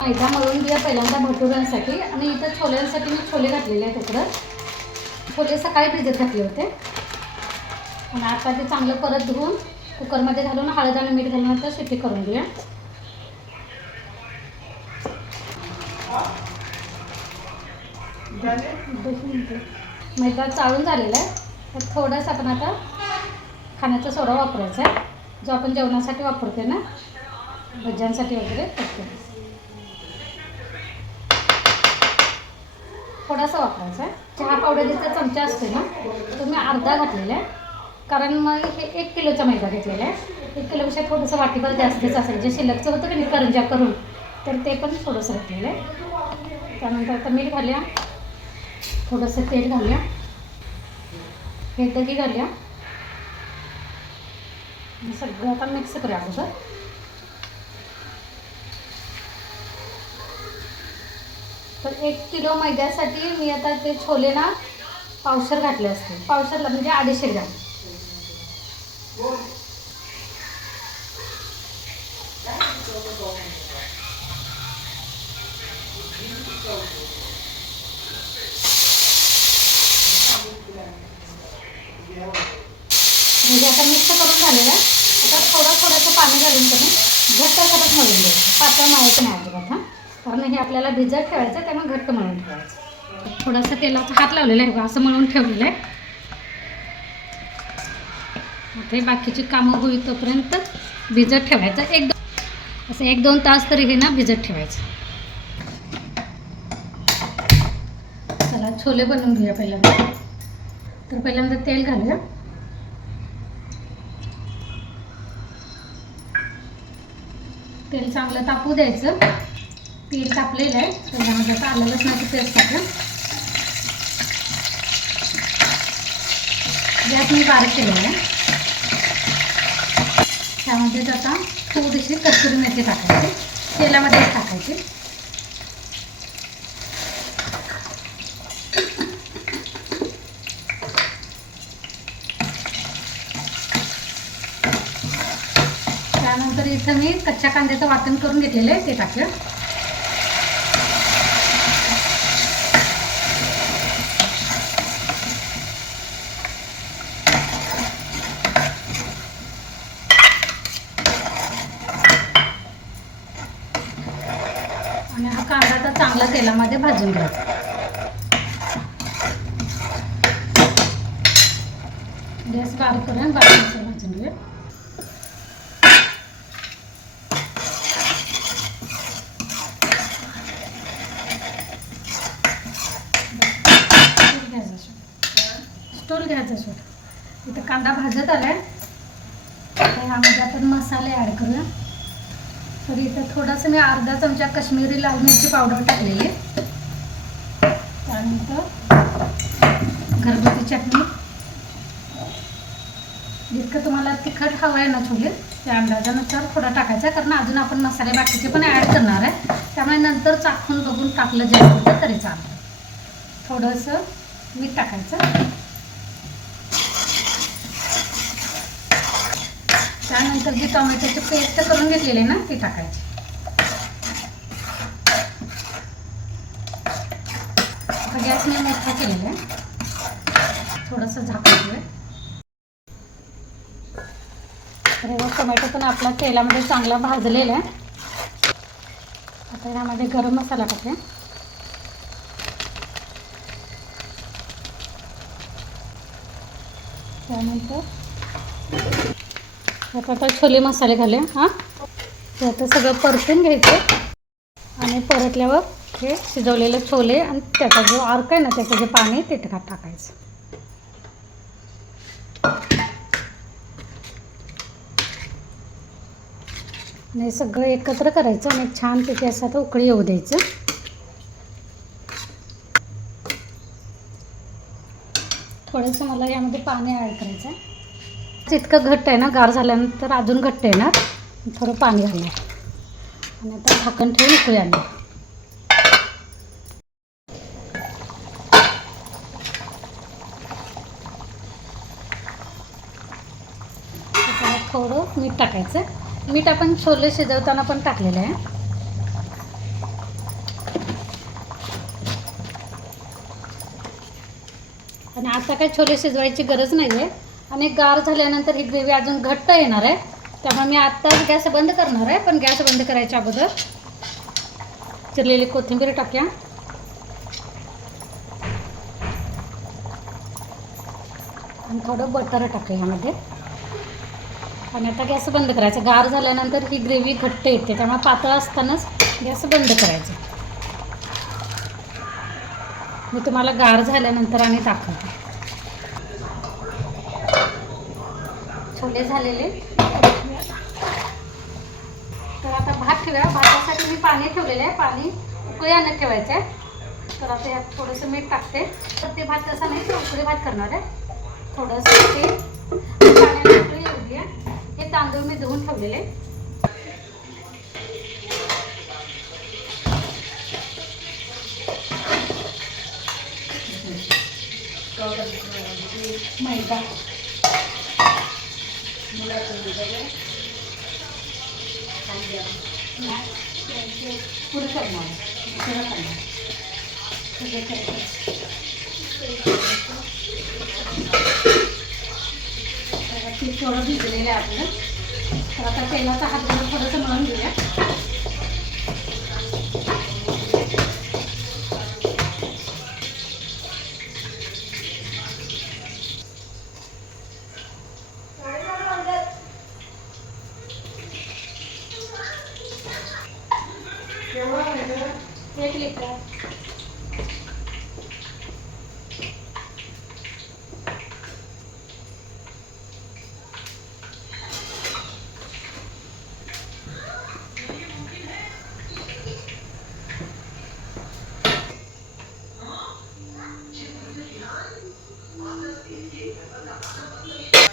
मैदा मळून घेऊया पहिल्यांदा भटुऱ्यांसाठी. आणि इथं छोल्यांसाठी मी छोले घातलेले आहेत इकडं छोले सकाळी भिजत घातले होते. आणि आता ते चांगलं परत धुवून कुकरमध्ये घालून हळद आणि मीठ घालून तर सुट्टी करून घेऊया. मैदा चाळून झालेला आहे. तर थोडंसं आपण आता खाण्याचा सोडा वापरायचा आहे. जो आपण जेवणासाठी वापरते ना भज्यांसाठी वगैरे थोडासा वापरायचा आहे. चहा पावडरीचा चमचा असते ना तो मी अर्धा घातलेला आहे. कारण मग हे एक किलोचा मैदा घेतलेला आहे. एक किलोपेक्षा थोडंसं वाटीभर जास्तच असेल जे शिल्लकचं होतं की नाही करंजा करून तर ते पण थोडंसं घातलेलं आहे. त्यानंतर आता मीठ घालूया. थोडंसं तेल घालूया. हे दही घालूया. सगळं आता मिक्स करूया अगोदर. तर एक किलो मैद्यासाठी मी आता ते छोले ना पावसर घातले असते. पावसरला म्हणजे अडीचशे ग्रॅम. म्हणजे आता मिक्स करून झालेलं आहे. आता थोडं थोडंसं पाणी घालून तुम्ही घट्ट करत मळून द्यायचं पातळ मळायचं नाही अजिबात हां. कारण हे आपल्याला भिजत ठेवायचं त्यामुळे घट्ट मळून ठेवायचं. थोडंसं तेलाचा हात लावलेला आहे असं मळून ठेवलेलं आहे. ते हे बाकीची कामं होईल तोपर्यंत भिजत ठेवायचं. एक दोन असं एक दोन तास तरी हे ना भिजत ठेवायचं. चला छोले बनवून घेऊया पहिल्यांदा. तर पहिल्यांदा तेल घालूया. तेल चांगलं तापू द्यायचं. तेल तापलेलं आहे. त्याच्यामध्ये आता आलं लसणाची पेस्ट टाकूया गॅस मी बारीक केलेला आहे. त्यामध्येच आता थोडीशी कस्तुरी मेथी टाकायची. तेलामध्येच टाकायची. त्यानंतर इथं मी कच्च्या कांद्याचं वाटण करून घेतलेलं आहे ते टाकलं. आणि हा कांदा आता चांगला तेलामध्ये भाजून घ्यायचा गॅस बारीक करून बारीक भाजून घेऊया स्टोल घ्यायचा शोध. घ्यायचा इथं कांदा भाजत आलाय. आता ह्यामध्ये आपण मसाले ॲड करूया. तर इथं थोडंसं मी अर्धा चमचा काश्मीरी लाल मिरची पावडर टाकलेली आहे. त्यानंतर घरगुती चटणी. जितकं तुम्हाला तिखट हवं आहे ना छोले त्या अंदाजानुसार थोडा टाकायचा कारण अजून आपण मसाले बाकीचे पण ॲड करणार आहे. त्यामुळे नंतर चाखून बघून टाकलं जे होतं तरी चालतं थोडंसं मीठ टाकायचं. त्यानंतर जे टोमॅटोचे पेस्ट करून घेतलेली आहे ना ते टाकायचे. आता गॅस मी मोठा केलेला आहे. थोडंसं झाकायचं आहे तर टोमॅटो पण आपला तेलामध्ये चांगला भाजलेला आहे. आता यामध्ये गरम मसाला टाकूया. त्यानंतर आता आता छोले मसाले घाले हां? ते आता सगळं परतून घ्यायचं. आणि परतल्यावर हे शिजवलेले छोले आणि त्याचा जो अर्क आहे ना त्याचं जे पाणी ते टाका- टाकायचं. आणि सगळं एकत्र करायचं आणि छान तिथे असं आता उकळी येऊ द्यायचं. थोडंसं मला यामध्ये पाणी ॲड करायचं आहे इतकं घट्ट आहे ना गार झाल्यानंतर अजून घट्ट आहे ना थोडं पाणी घालणार. आणि आता झाकण ठेवून उकळूया आम्ही. थोडं मीठ टाकायचं. मीठ आपण छोले शिजवताना पण टाकलेलं आहे. आणि आता काय छोले शिजवायची गरज नाही आहे आणि गार झाल्यानंतर ही ग्रेव्ही अजून घट्ट येणार आहे. त्यामुळे मी आत्ताच गॅस बंद करणार आहे पण गॅस बंद करायच्या अगोदर चिरलेली कोथिंबीर टाक्या. आणि थोडं बटर टाकूया यामध्ये. आणि आता गॅस बंद करायचा. गार झाल्यानंतर ही ग्रेव्ही घट्ट येते त्यामुळे पातळ असतानाच गॅस बंद करायचा. मी तुम्हाला गार झाल्यानंतर आणि दाखवते. छोले झालेले. तर आता भात ठेवूया. भातासाठी मी पाणी ठेवलेलं आहे. पाणी उकळी ठेवायचं आहे. तर आता यात थोडंसं मीठ टाकते. तर ते भात तसा नाही तर उकळी भात करणार आहे. थोडंसं ते पाण्याने उकळी येऊ हे तांदूळ मी धुवून ठेवलेले मैदा. पुढे करणार पुढे करणार. सगळे करायचं तर ते थोडं भिजलेलं आहे आपलं तर आता तेलाचा हात घालून थोडंसं मळून घेऊया एक लिटर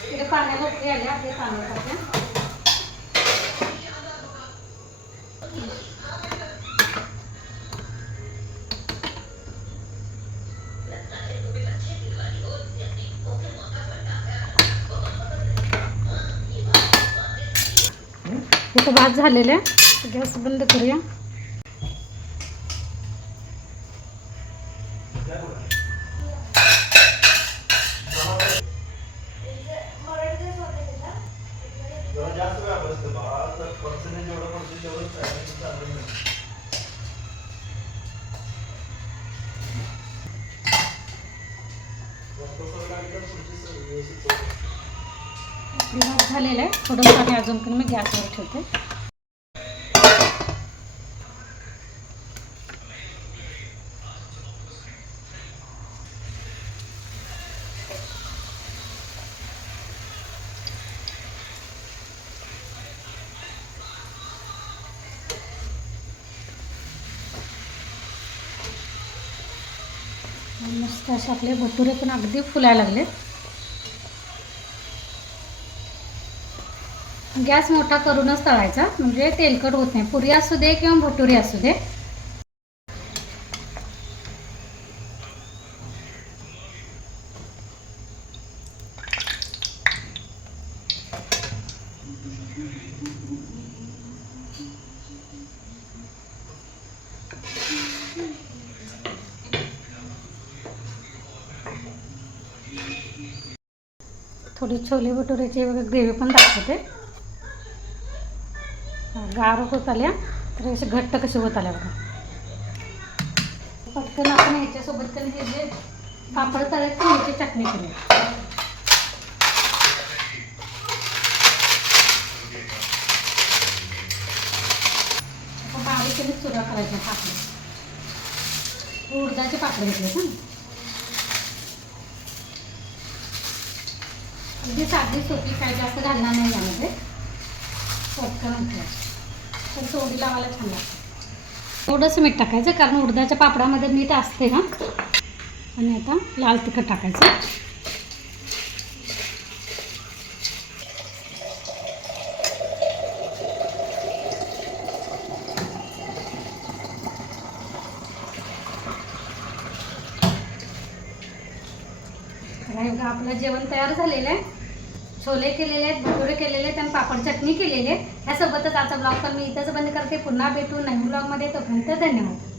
इकडे पाण्याला उकळी आल्या ते तांदूळ टाकूया इथं भात झालेलं आहे. गॅस बंद करूया. भात झालेला आहे. थोडं आणि अजून पण मी गॅसवर ठेवते. मस्त असे आपले भटुरे पण अगदी फुलायला लागले गॅस मोठा करूनच तळायचा. म्हणजे तेलकट होत नाही. पुरी असू दे किंवा भटुरी असू दे. थोडी छोले भटुऱ्याची वगैरे ग्रेव्ही पण दाखवते. गारच गार होत आल्या तर असे घट्ट कसे होत आल्या बघा. पटकन आपण ह्याच्यासोबत पण हे जे पापड तळायचे ह्याची चटणी केली आपण बारीक चुरा करायच्या पापड. उडदाचे पापड घेतले ना अगदी साधी सोपी काय जास्त घालणार नाही यामध्ये. पटकन होतं. पण तोंडी लावायला छान लागतं थोडंसं मीठ टाकायचं कारण उडदाच्या पापडामध्ये मीठ असते ना. आणि आता लाल तिखट टाकायचं. बघा, आपलं जेवण तयार झालेलं आहे. छोले केलेले आहेत भटुरे केलेले आहेत आणि पापड चटणी केलेली आहे ह्यासोबतच आजचा ब्लॉग तर मी इथंच बंद करते. पुन्हा भेटू नवीन ब्लॉगमध्ये तोपर्यंत धन्यवाद.